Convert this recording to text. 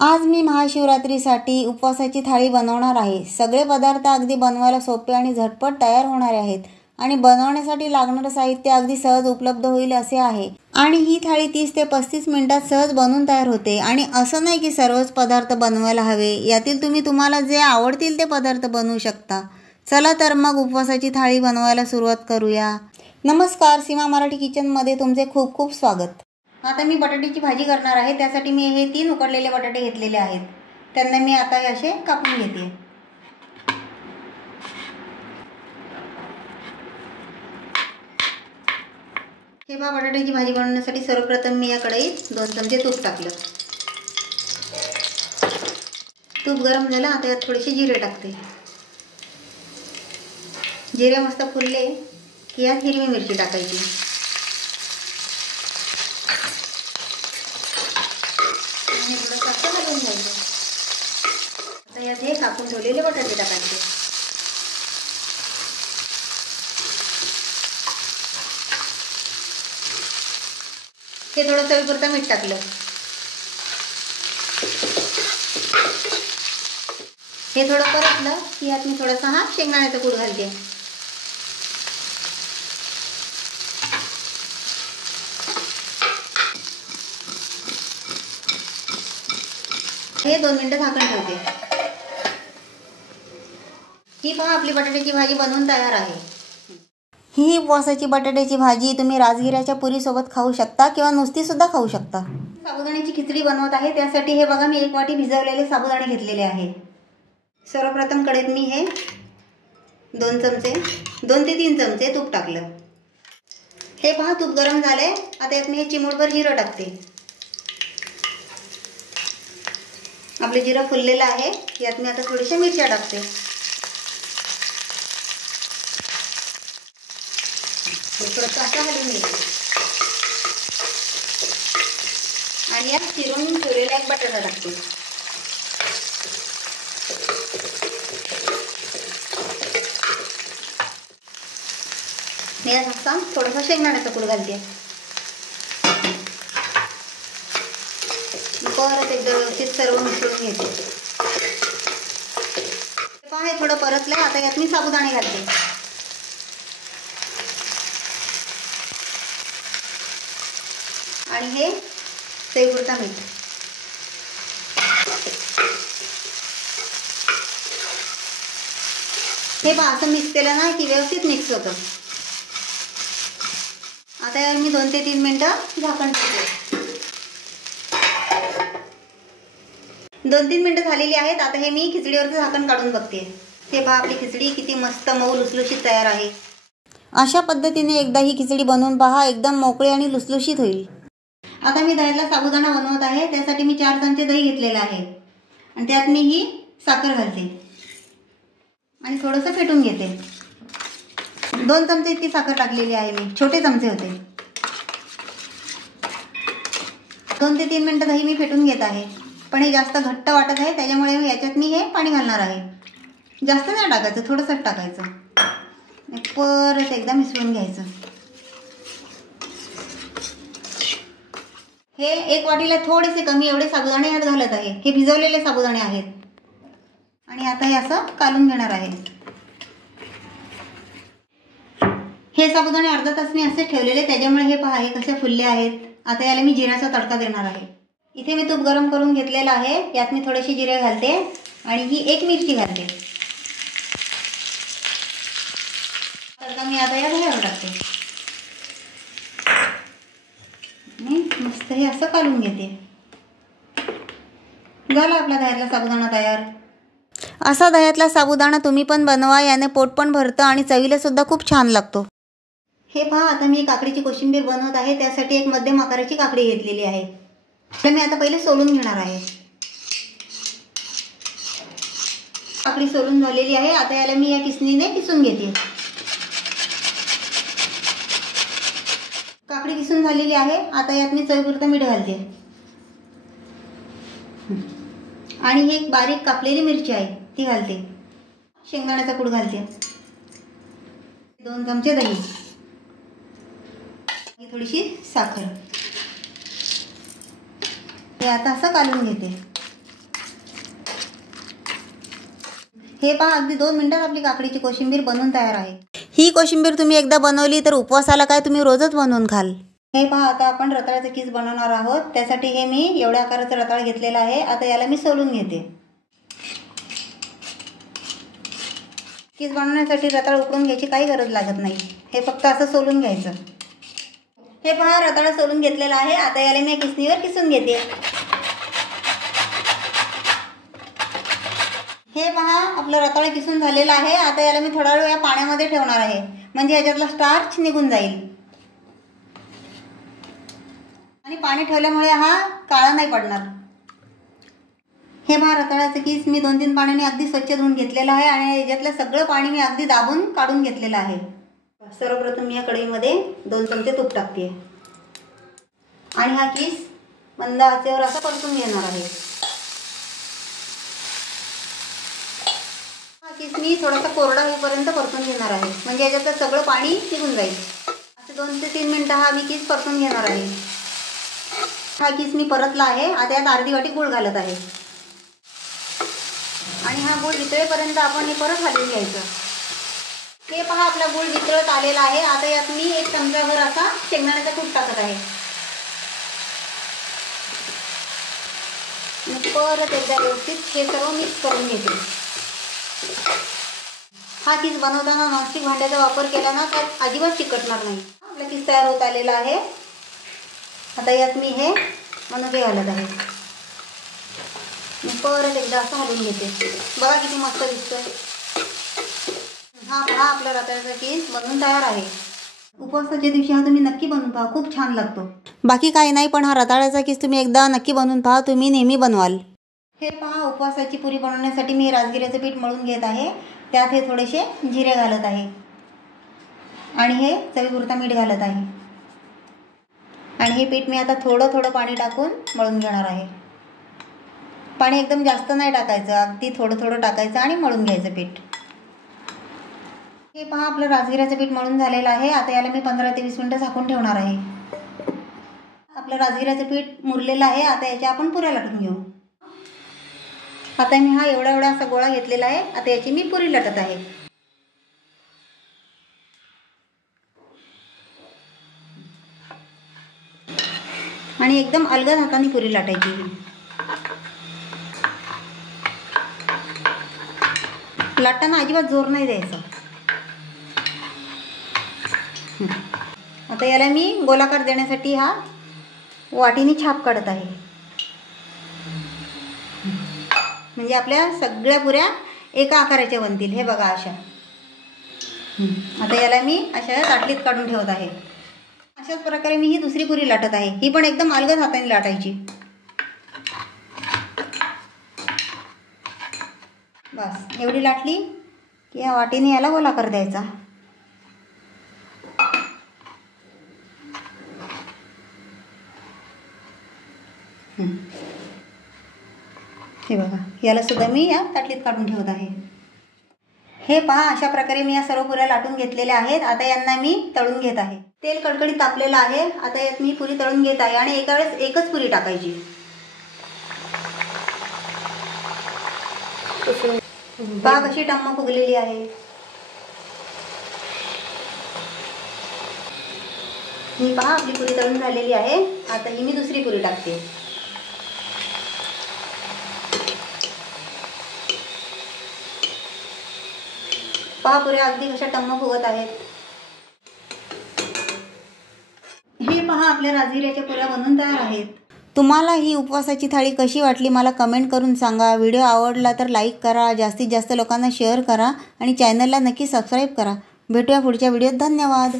आज मी महाशिवरात्रीसाठी उपवासाची थाळी बनवणार आहे। सगळे पदार्थ अगदी बनवायला सोपे आणि झटपट तयार होणारे आहेत आणि बनवण्यासाठी लागणारे साहित्य अगदी सहज उपलब्ध होईल असे आहे। आणि ही थाळी 30 ते 35 मिनिटात सहज बनवून तयार होते। आणि असं नाही की सर्वच पदार्थ बनवायला हवे, यातील तुम्हाला जे आवडतील ते पदार्थ बनवू शकता। चला तर मग उपवासाची थाळी बनवायला सुरुवात करूया। नमस्कार, सीमा मराठी किचनमध्ये तुमचे खूप खूप स्वागत। आता मी बटाट्याची भाजी करणार आहे। त्यासाठी मी हे 3 उकडलेले बटाटे घेतलेले आहेत। त्यांना मी आता असे कापून घेते। हे पहा, बटाट्याची भाजी बनवण्यासाठी सर्वप्रथम मी या कढईत 2 चमचे तूप टाकलं। तूप गरम झालं, आता यात थोडेसे जिरे टाकते। जिरे मस्त फुलले की यात हिरवी मिरची टाकायची। आणि थोडं असं घालून घ्यायचं। आता यात हे कापून ठेवलेले बटाटे टाकायचे। हे थोडं चवीपुरतं मीठ टाकलं। हे थोडं परतलं की यात मी थोडासा शेंगदाण्याचा कूट घालते। हे 2 मिनिटं झाकण ठेवते। ही पहा, आपली बटाट्याची भाजी बनवून तयार आहे। ही उपवासाची बटाट्याची भाजी तुम्ही राजगिऱ्याच्या पुरीसोबत खाऊ शकता किंवा नुसती सुद्धा खाऊ शकता। साबुदाण्याची खिचडी बनवत आहे। त्यासाठी हे बघा, मी 1 वाटी भिजवलेले साबुदाणे घेतलेले आहे। सर्वप्रथम कढईत मी हे 2 ते 3 चमचे तूप टाकलं। हे पहा, तूप गरम झालंय। आता यात मी हे चिमूटभर जिरं टाकते। आपले जिरं फुललेलं आहे। यात मी आता थोडीशा मिरच्या टाकते। थोडं असं हलवून घेते आणि यात चिरून ठेवलेला 1 बटाटा टाकते। यात असा थोडासा शेंगदाण्याचा कूट घालते। परत एकदा व्यवस्थित सर्व मिसळून घेते। पहा, हे थोडं परतलंय। आता यात मी साबुदाणे घालते आणि हे चवीपुरतं मीठ। हे पहा, असं मिक्स केलं ना की व्यवस्थित मिक्स होतं। आता यावर मी 2 ते 3 मिनिटं झाकण ठेवते। 2-3 मिनिटं झालेली आहेत। आता हे मी खिचडीवरचं झाकण काढून बघते। हे पहा, आपली खिचडी किती मस्त मऊ लुसलुशीत तयार आहे। अशा पद्धतीने एकदा ही खिचडी बनवून पहा, एकदम मोकळी आणि लुसलुशीत होईल। आता मी दह्यातला साबुदाणा बनवत आहे। त्यासाठी मी 4 चमचे दही घेतलेलं आहे आणि त्यात मी ही साखर घालते आणि थोडंसं फेटून घेते। 2 चमचे इतकी साखर टाकलेली आहे मी, छोटे चमचे होते। 2 ते 3 मिनिटं दही मी फेटून घेत आहे। पण हे जास्त घट्ट वाटत आहे, त्याच्यामुळे याच्यात मी हे पाणी घालणार आहे। जास्त नाही टाकायचं, थोडंसं टाकायचं। परत एकदा मिसळून घ्यायचं। हे 1 वाटीला थोडेसे कमी एवढे साबुदाणे यात घालत आहे। हे भिजवलेले साबुदाणे आहेत आणि आता हे असं कालून घेणार आहे। हे साबुदाणे अर्धा तास मी असे ठेवलेले, त्याच्यामुळे हे पहा, हे कसे फुलले आहेत। आता याला मी जिऱ्याचा तडका देणार आहे। इथे मी तूप गरम करून घेतलेलं आहे। यात मी थोडेसे जिरे घालते आणि ही 1 मिरची घालते। तडका मी आता या दह्यावर टाकते आणि मस्त हे असं कालून घेते। झाला आपला दह्यातला साबुदाणा तयार। असा दह्यातला साबुदाणा तुम्ही पण बनवा, याने पोट पण भरतं आणि चवीला सुद्धा खूप छान लागतो। हे पहा, आता मी काकडीची कोशिंबीर बनवत आहे। त्यासाठी 1 मध्यम आकाराची काकडी घेतलेली आहे। तर मी आता पहिले सोलून घेणार आहे। काकडी सोलून झालेली आहे। आता याला मी या किसणीने किसून घेते। काकडी किसून झालेली आहे। आता यात मी चवीपुरतं मीठ घालते आणि ही 1 बारीक कापलेली मिरची आहे ती घालते। शेंगदाण्याचा कूट घालते। 2 चमचे दही, थोडीशी साखर। हे आता असं कालून घेते। हे पहा, अगदी 2 मिनिटात आपली काकडीची कोशिंबीर बनवून तयार आहे. ही कोशिंबीर तुम्ही एकदा बनवली तर उपवासाला काय तुम्ही रोजच बनवून खाल. हे पहा, आता आपण रताळ्याचं कीस बनवणार आहोत. त्यासाठी हे मी एवढ्या आकाराचं रताळ घेतलेलं आहे. आता याला मी सोलून घेते. कीस बनवण्यासाठी रताळ उकळून घ्यायची काही गरज लागत नाही. हे फक्त असं सोलून घ्यायचं. हे पहा, रताळ सोलून घेतलेलं आहे. आता याला मी किसणीवर किसून घेते. हे पहा, आपलं रताळ किसून झालेलं आहे. आता याला मी थोडा वेळ या पाण्यामध्ये ठेवणार आहे, म्हणजे याच्यातला स्टार्च निघून जाईल. आणि पाणी ठेवल्यामुळे हा काळा नाही पडणार. हे पहा, रताळ्याचं कीस मी 2-3 पाण्याने अगदी स्वच्छ धुवून घेतलेलं आहे आणि याच्यातलं सगळं पाणी मी अगदी दाबून काढून घेतलेलं आहे. सर्वप्रथम मी या कढईमध्ये 2 चमचे तूप टाकते आणि हा कीस मंद आचेवर असा परतून घेणार आहे. हा कीस मी थोडासा कोरडा होईपर्यंत परतून घेणार आहे, म्हणजे याच्यातलं सगळं पाणी निघून जाईल. असे 2 ते 3 मिनिटं हा मी कीस परतून घेणार आहे. हा कीस मी परतला आहे. आता यात अर्धी वाटी गूळ घालत आहे आणि हा गूळ वितळेपर्यंत आपण हे परत हलवून घ्यायचं. हे पहा, आपला गूळ वितळत आलेला आहे. आता यात मी 1 चमचाभर असा शेंगदाण्याचा कूट टाकत आहे. परत एकदा व्यवस्थित हे सर्व मिक्स करून घेते. हा कीस बनवताना नॉनस्टिक भांड्याचा वापर केला ना तर अजिबात चिकटणार नाही. आपला कीस तयार होत आलेला आहे. आता यात मी हे मनुके घालत आहे. मी परत एकदा असं हलवून घेते. बघा किती मस्त दिसतोय. हा पहा, आपला रताळ्याचा कीस बनवून तयार आहे. उपवासाच्या दिवशी हा तुम्ही नक्की बनवून पहा, खूप छान लागतो. बाकी काही नाही, पण हा रताळ्याचा कीस तुम्ही एकदा नक्की बनवून पहा, तुम्ही नेहमी बनवाल. हे पहा, उपवासाची पुरी बनवण्यासाठी मी राजगिऱ्याचं पीठ मळून घेत आहे. त्यात हे थोडेसे जिरे घालत आहे आणि हे चवीपुरता मीठ घालत आहे. आणि हे पीठ मी आता थोडं थोडं पाणी टाकून मळून घेणार आहे. पाणी एकदम जास्त नाही टाकायचं, अगदी थोडं थोडं टाकायचं आणि मळून घ्यायचं पीठ. हे पहा, आपलं राजगिऱ्याचं पीठ मळून झालेलं आहे. आता याला मी 15 ते 20 मिनिटं झाकून ठेवणार आहे. आपलं राजगिऱ्याचं पीठ मुरलेलं आहे. आता याच्या आपण पुऱ्या लाटून घेऊ. आता मी हा एवढा असा गोळा घेतलेला आहे. आता याची मी पुरी लाटत आहे. आणि एकदम अलगद हाताने पुरी लाटायची. लाटताना अजिबात जोर नाही द्यायचा. आता याला मी गोलाकार देण्यासाठी हा वाटीने छाप काढत आहे, म्हणजे आपल्या सगळ्या पुऱ्या एका आकाराच्या बनतील. हे बघा अशा. आता याला मी अशा ताटलीत काढून ठेवत आहे. अशाच प्रकारे मी ही दुसरी पुरी लाटत आहे. ही पण एकदम अलगद हाताने लाटायची. बस एवढी लाटली की या वाटीने याला गोलाकार द्यायचा. हे बघा, याला सुद्धा मी या ताटलीत काढून ठेवत आहे. हे पहा, अशा प्रकारे मी या सर्व पुऱ्या लाटून घेतलेल्या आहेत. आता यांना मी तळून घेत आहे. तेल कडकडीत तापलेलं आहे. आता यात मी पुरी तळून घेत आहे आणि एका वेळेस एकच पुरी टाकायची. पहा कशी टम्म फुगलेली आहे. ही पहा, आपली पुरी तळून झालेली आहे. आता ही मी दुसरी पुरी टाकते. पहा, पुऱ्या अगदी कशा टम्म फुगत आहेत. हे पहा, आपल्या राजगिऱ्याच्या पुऱ्या बनवून तयार आहेत. तुम्हाला ही उपवासाची थाळी कशी वाटली मला कमेंट करून सांगा. व्हिडिओ आवडला तर लाईक करा, जास्तीत जास्त लोकांना शेअर करा आणि चॅनलला नक्की सबस्क्राईब करा. भेटूया पुढच्या व्हिडिओत. धन्यवाद.